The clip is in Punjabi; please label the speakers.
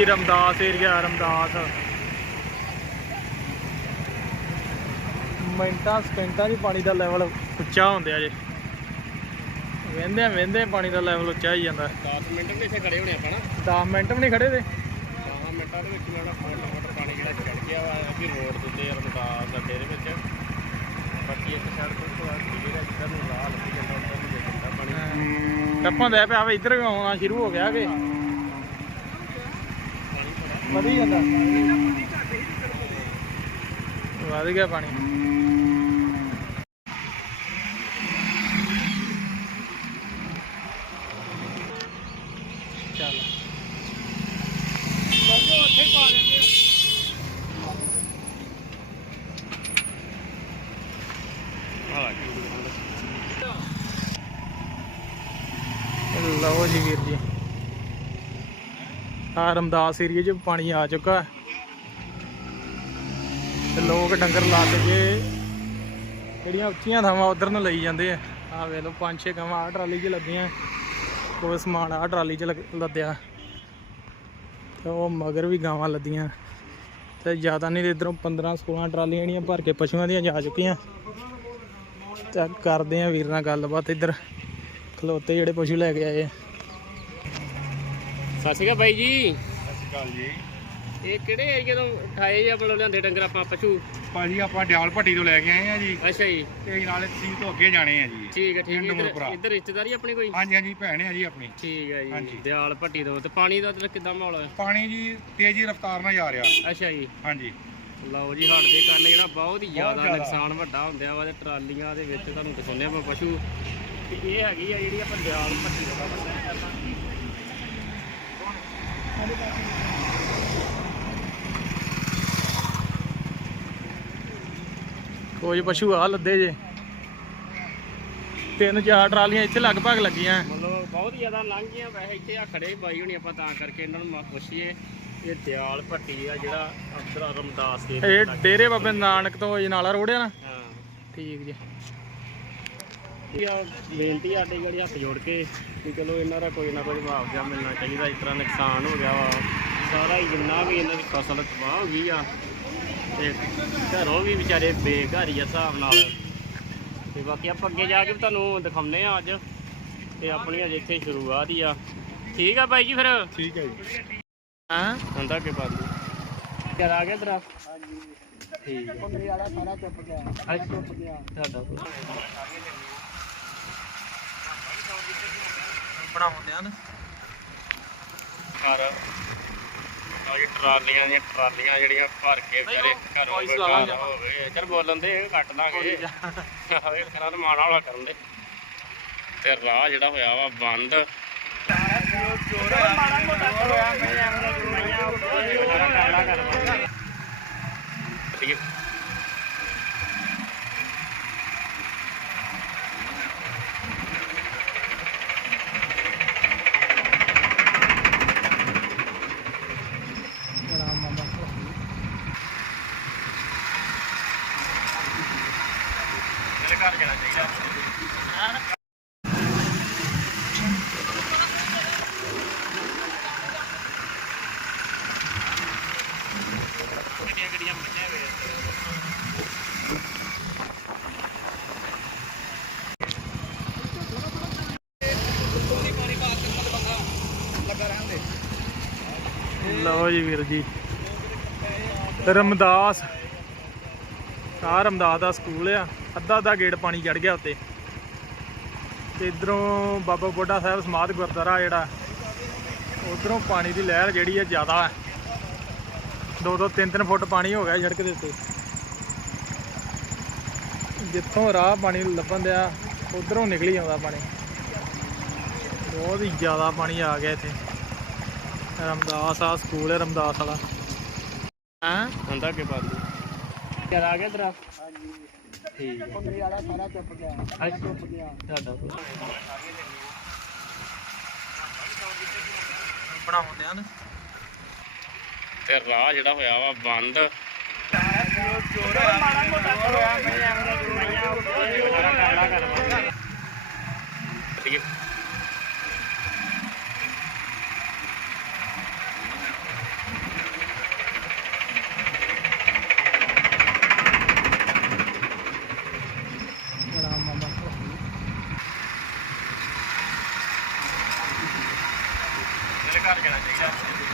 Speaker 1: ਰਮਦਾਸ ਏਰੀਆ ਰਮਦਾਸ। ਮਿੰਟਾਂ ਸਕਿੰਟਾਂ 'ਚ ਪਾਣੀ ਦਾ ਲੈਵਲ ਉੱਚਾ ਹੁੰਦਿਆ ਜੇ। ਵਹਿੰਦੇ ਵਹਿੰਦੇ ਪਾਣੀ ਦਾ ਲੈਵਲ ਉੱਚਾ ਹੀ ਜਾਂਦਾ।
Speaker 2: 10 ਮਿੰਟ ਵੀ ਇੱਥੇ ਖੜੇ ਹੋਣੇ ਆਪਾਂ ਨਾ।
Speaker 1: 10 ਮਿੰਟ ਵੀ ਨਹੀਂ ਖੜੇ ਤੇ।
Speaker 2: 10 ਮਿੰਟਾਂ ਦੇ ਵਿੱਚ ਮੇਰਾ ਫੁੱਟ ਫੁੱਟ ਪਾਣੀ ਜਿਹੜਾ ਚੜ ਗਿਆ ਵਾ ਅਸੀਂ ਰੋਡ ਦੇ ਉੱਤੇ ਰਮਦਾਸ ਅੱਡੇ ਦੇ ਵਿੱਚ। ਬਾਕੀ ਇੱਕ ਸਾਈਡ ਤੋਂ ਥੋੜਾ ਜਿਹੜਾ ਜਿੱਦਾਂ ਨੂੰ ਰਾਹ ਲੱਗੀ ਜਾਂਦਾ ਉੱਧਰ ਨੂੰ ਦੇ ਜਾਂਦਾ ਪਾਣੀ।
Speaker 1: ਟੱਪਾਂ ਦੇ ਪਿਆ ਵਾ ਇੱਧਰ ਵੀ ਆਉਣਾ ਸ਼ੁਰੂ ਹੋ ਗਿਆ ਕਿ। ਵਧੀ ਜਾਂਦਾ ਵਧ ਗਿਆ ਪਾਣੀ। ਚੱਲ। ਉੱਥੇ ਪਾ ਲੈਂਦੇ ਲਓ ਜੀ ਵੀਰ ਜੀ। ਆ ਰਮਦਾਸ ਏਰੀਏ 'ਚ ਪਾਣੀ ਆ ਚੁੱਕਾ ਹੈ। ਤੇ ਲੋਕ ਡੰਗਰ ਲਾ ਕੇ ਜਿਹੜੀਆਂ ਉੱਚੀਆਂ ਥਾਵਾਂ ਉਧਰ ਨੂੰ ਲਈ ਜਾਂਦੇ ਆ। ਆ ਵੇਖ ਲਓ, ਪੰਜ ਛੇ ਗਾਵਾਂ ਆ ਟਰਾਲੀ 'ਚ ਲੱਗੀਆਂ। ਕੋਈ ਸਮਾਨ ਆ ਟਰਾਲੀ 'ਚ ਲੱਗ- ਲੱਦਿਆ। ਤੇ ਉਹ ਮਗਰ ਵੀ ਗਾਵਾਂ ਲੱਦੀਆਂ। ਤੇ ਜ਼ਿਆਦਾ ਨਹੀਂ ਤੇ ਇਧਰੋਂ 15 16 ਟਰਾਲੀਆਂ ਜਿਹੜੀਆਂ ਭਰ ਕੇ ਪਸ਼ੂਆਂ ਦੀਆਂ ਜਾ ਚੁੱਕੀਆਂ। ਤੇ ਕਰਦੇ ਆ ਵੀਰ ਨਾਲ ਗੱਲਬਾਤ ਇੱਧਰ। ਖਲੋਤੇ ਜਿਹੜੇ ਪਸ਼ੂ ਲੈ ਕੇ ਆਏ ਆ।
Speaker 2: ਸਤਿ ਸ਼੍ਰੀ ਅਕਾਲ ਬਾਈ ਜੀ।
Speaker 3: ਸਤਿ ਸ਼੍ਰੀ ਅਕਾਲ ਜੀ।
Speaker 2: ਇਹ ਕਿਹੜੇ ਏਰੀਏ ਤੋਂ ਉਠਾਏ ਜਾਂ ਮਤਲਬ ਲਿਆਂਦੇ ਡੰਗਰ ਆਪਾਂ ਪਸ਼ੂ?
Speaker 3: ਭਾਜੀ ਆਪਾਂ ਡਿਆਲ ਭੱਟੀ ਤੋਂ ਲੈ ਕੇ ਆਏ ਆ ਜੀ।
Speaker 2: ਅੱਛਾ ਜੀ।
Speaker 3: ਤੇ ਅਸੀਂ ਨਾਲੇ ਤਸੀਲ ਤੋਂ ਅੱਗੇ ਜਾਣੇ ਆ ਜੀ।
Speaker 2: ਠੀਕ ਹੈ ਠੀਕ ਹੈ। ਇੱਧਰ- ਰਿਸ਼ਤੇਦਾਰੀ ਆਪਣੀ ਕੋਈ?
Speaker 3: ਹਾਂਜੀ ਹਾਂਜੀ ਭੈਣ ਹੈ ਜੀ ਆਪਣੀ।
Speaker 2: ਠੀਕ ਹੈ ਜੀ। ਦਿਆਲ ਭੱਟੀ ਤੋਂ। ਤੇ ਪਾਣੀ ਦਾ ਤੇ ਕਿੱਦਾਂ ਮਾਹੌਲ ਹੈ
Speaker 3: ਪਾਣੀ ਜੀ ਤੇਜ਼ੀ ਰਫ਼ਤਾਰ ਨਾਲ ਜਾ ਰਿਹਾ।
Speaker 2: ਅੱਛਾ ਜੀ।
Speaker 3: ਹਾਂਜੀ।
Speaker 2: ਲਓ ਜੀ ਹੜ੍ਹ ਦੇ ਕਾਰਨ ਜਿਹੜਾ ਬਹੁਤ ਹੀ ਜ਼ਿਆਦਾ। ਨੁਕਸਾਨ ਵੱਡਾ ਹੁੰਦਿਆ ਵਾ ਤੇ ਟਰਾਲੀਆਂ ਦੇ ਵਿੱਚ ਤੁਹਾਨੂੰ ਦਿਖਾਉਂਦੇ ਆਪਾਂ ਪਸ਼ੂ। ਤੇ ਇਹ ਹੈਗੀ ਆ ਜਿਹੜੀ ਆਪਾਂ ਦਿਆਲ ਭੱਟੀ ਪਤਾ ਕਰਨਾ
Speaker 1: ਕੁਝ ਪਸ਼ੂ ਆ ਲੱਦੇ ਜੇ। ਤਿੰਨ ਚਾਰ ਟਰਾਲੀਆਂ ਇੱਥੇ ਲਗਭਗ ਲੱਗੀਆਂ।
Speaker 2: ਮਤਲਬ ਬਹੁਤ ਜ਼ਿਆਦਾ ਲੰਘ ਗਈਆਂ ਵੈਸੇ ਇੱਥੇ ਆ ਖੜੇ ਬਾਈ ਹੋਣੀ ਆਪਾਂ ਤਾਂ ਕਰਕੇ ਇਹਨਾਂ ਨੂੰ ਪੁੱਛੀਏ। ਇਹ ਦਿਆਲ ਭੱਟੀ ਆ ਜਿਹੜਾ ਅੰਦਰ ਰਮਦਾਸ ਦੇ
Speaker 1: ਇਹ ਡੇਰੇ ਬਾਬੇ ਨਾਨਕ ਤੋਂ ਜਨਾਲਾ ਰੋੜਿਆ ਨਾ।
Speaker 2: ਹਾਂ।
Speaker 1: ਠੀਕ ਜੀ।
Speaker 2: ਬੇਨਤੀ ਆ ਸਾਡੀ ਜਿਹੜੀ ਹੱਥ ਜੋੜ ਕੇ ਵੀ ਚਲੋ ਇਹਨਾਂ ਦਾ ਕੋਈ ਨਾ ਕੋਈ ਮੁਆਵਜ਼ਾ ਮਿਲਣਾ ਚਾਹੀਦਾ ਇਸ ਤਰ੍ਹਾਂ ਨੁਕਸਾਨ ਹੋ ਗਿਆ ਵਾ। ਸਾਰਾ ਹੀ ਜਿੰਨਾ ਵੀ ਇਹਨਾਂ ਦੀ ਫਸਲ ਤਬਾਹ ਹੋ ਗਈ ਆ ਤੇ ਘਰੋਂ ਵੀ ਵਿਚਾਰੇ ਬੇਘਰ ਹੀ ਆ ਹਿਸਾਬ ਨਾਲ। ਤੇ ਬਾਕੀ ਆਪਾਂ ਅੱਗੇ ਜਾ ਕੇ ਤੁਹਾਨੂੰ ਦਿਖਾਉਂਦੇ ਆ ਅੱਜ ਤੇ ਆਪਣੀ ਅਜੇ ਇੱਥੇ ਸ਼ੁਰੂਆਤ ਹੀ ਆ। ਠੀਕ ਆ ਬਾਈ ਜੀ ਫਿਰ?
Speaker 3: ਠੀਕ ਹੈ ਜੀ।
Speaker 1: ਹਾਂ?
Speaker 2: ਹੁੰਦਾ ਕੇ ਚਲ ਆ ਗਿਆ ਤੇਰਾ? ਠੀਕ ਹੈ
Speaker 1: ਮੇਰੇ ਵਾਲਾ ਸਾਰਾ ਚੁੱਪ ਗਿਆ।
Speaker 2: ਚੁੱਪ ਗਿਆ। ਤੁਹਾਡਾ।
Speaker 1: ਬਣਾਉਂਦੇ ਹਨ।
Speaker 2: ਘਰ ਟਰਾਲੀਆਂ ਦੀਆਂ ਟਰਾਲੀਆਂ ਜਿਹੜੀਆਂ ਭਰ ਕੇ ਵਿਚਾਰੇ ਘਰੋਂ
Speaker 1: voice ਲਾ ਲਾਂਗੇ
Speaker 2: ਬੇਘਰ ਹੋ ਗਏ ਚਲ ਬੋਲਣ ਦੇ ਕੱਟ ਦਾਂਗੇ ਕਰਾਂ ਮਾਣਾ ਵਾਲਾ ਕਰਨ ਦੇ। ਤੇ ਰਾਹ ਜਿਹੜਾ ਹੋਇਆ ਵਾ ਬੰਦ ਠੀਕ ਹੈ
Speaker 1: ਬੜਾ ਮਾਮਾ
Speaker 2: ਮੇਰੇ ਘਰ ਜਾਣਾ ਚਾਹੀਦਾ
Speaker 1: ਲਓ ਜੀ ਵੀਰ ਜੀ। ਰਮਦਾਸ। ਆ ਰਮਦਾਸ ਦਾ ਸਕੂਲ ਆ ਅੱਧਾ ਅੱਧਾ ਗੇਟ ਪਾਣੀ ਚੜ ਗਿਆ ਉੱਤੇ। ਤੇ ਇਧਰੋਂ ਬਾਬਾ ਬੋਡਾ ਸਾਹਿਬ ਸਮਾਧ ਗੁਰਦੁਆਰਾ ਜਿਹੜਾ ਉਧਰੋਂ ਪਾਣੀ ਦੀ ਲਹਿਰ ਜਿਹੜੀ ਹੈ ਜ਼ਿਆਦਾ ਹੈ ਦੋ ਦੋ ਤਿੰਨ ਤਿੰਨ ਫੁੱਟ ਪਾਣੀ ਹੋ ਗਿਆ ਸੜਕ ਦੇ ਉੱਤੇ। ਜਿੱਥੋਂ ਰਾਹ ਪਾਣੀ ਲੱਭਣ ਦਿਆ ਉਧਰੋਂ ਨਿਕਲੀ ਆਉਂਦਾ ਪਾਣੀ। ਬਹੁਤ ਹੀ ਜ਼ਿਆਦਾ ਪਾਣੀ ਆ ਗਿਆ ਇੱਥੇ। ਰਮਦਾਸ ਆ ਸਕੂਲ ਹੈ ਰਮਦਾਸ ਵਾਲਾ। ਹਾਂ।
Speaker 2: ਹੁੰਦਾ ਕੇ ਬਾਅਦ ਚਲ ਆ ਗਿਆ ਤੇਰਾ? ਠੀਕ ਹੈ।
Speaker 1: ਮੇਰੇ ਵਾਲਾ ਸਾਰਾ ਚੁੱਪ ਗਿਆ।
Speaker 2: ਚੁੱਪ ਗਿਆ। ਤੁਹਾਡਾ
Speaker 1: ਬਣਾਉਂਦੇ ਹਨ
Speaker 2: ਤੇ ਰਾਹ ਜਿਹੜਾ ਹੋਇਆ ਵਾ ਬੰਦ। ਠੀਕ ਹੈ। ਘਰ ਜਾਣਾ ਚਾਹੀਦਾ